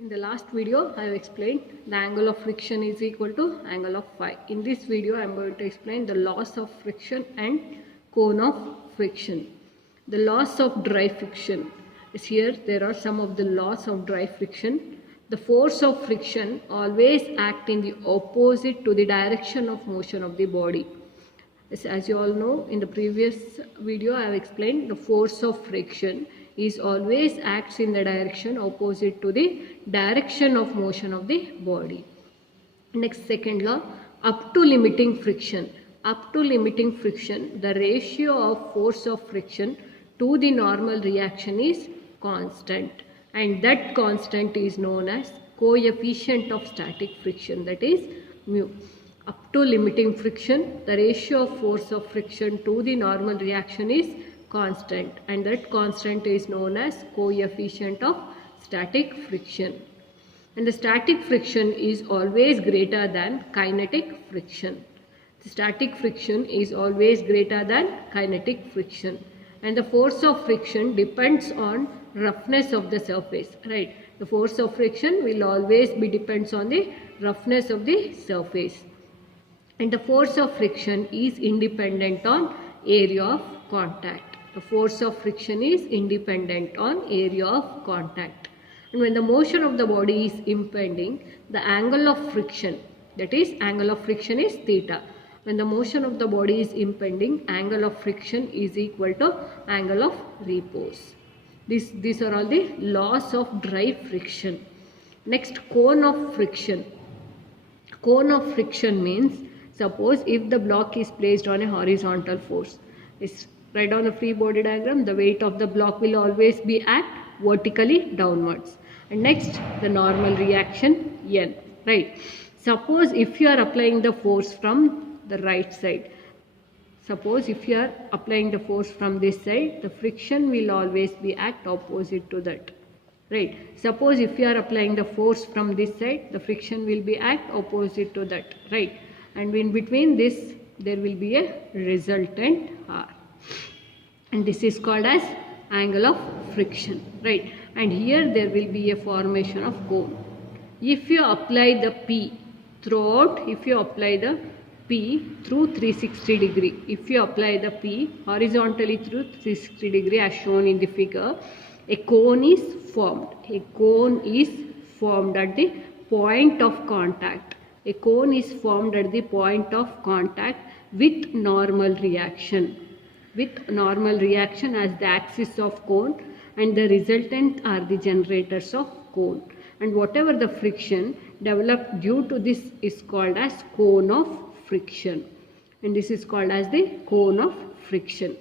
In the last video, I have explained the angle of friction is equal to angle of phi. In this video, I am going to explain the laws of friction and cone of friction. The laws of dry friction is here. There are some of the laws of dry friction. The force of friction always act in the opposite to the direction of motion of the body. As you all know, in the previous video, I have explained the force of friction is always acts in the direction opposite to the direction of motion of the body. Next, second law, up to limiting friction. Up to limiting friction, the ratio of force of friction to the normal reaction is constant, and that constant is known as coefficient of static friction, that is mu. Up to limiting friction, the ratio of force of friction to the normal reaction is constant, and that constant is known as coefficient of static friction. And the static friction is always greater than kinetic friction. The static friction is always greater than kinetic friction, and the force of friction depends on roughness of the surface, right? The force of friction will always be depends on the roughness of the surface, and the force of friction is independent on area of contact. The force of friction is independent on area of contact. And when the motion of the body is impending, the angle of friction, that is angle of friction is theta. When the motion of the body is impending, angle of friction is equal to angle of repose. These are all the laws of dry friction. Next, cone of friction. Cone of friction means, suppose if the block is placed on a horizontal force, write down a free body diagram, the weight of the block will always be at vertically downwards. And next, the normal reaction N, right? Suppose if you are applying the force from the right side, suppose if you are applying the force from this side, the friction will always be at opposite to that, right? Suppose if you are applying the force from this side, the friction will be at opposite to that, right? And in between this, there will be a resultant R, and this is called as angle of friction, right? And here there will be a formation of cone. If you apply the P throughout, if you apply the P through 360 degree, if you apply the P horizontally through 360 degree as shown in the figure, a cone is formed. A cone is formed at the point of contact. A cone is formed at the point of contact with normal reaction. With normal reaction as the axis of cone, and the resultant are the generators of cone. And whatever the friction developed due to this is called as cone of friction. And this is called as the cone of friction.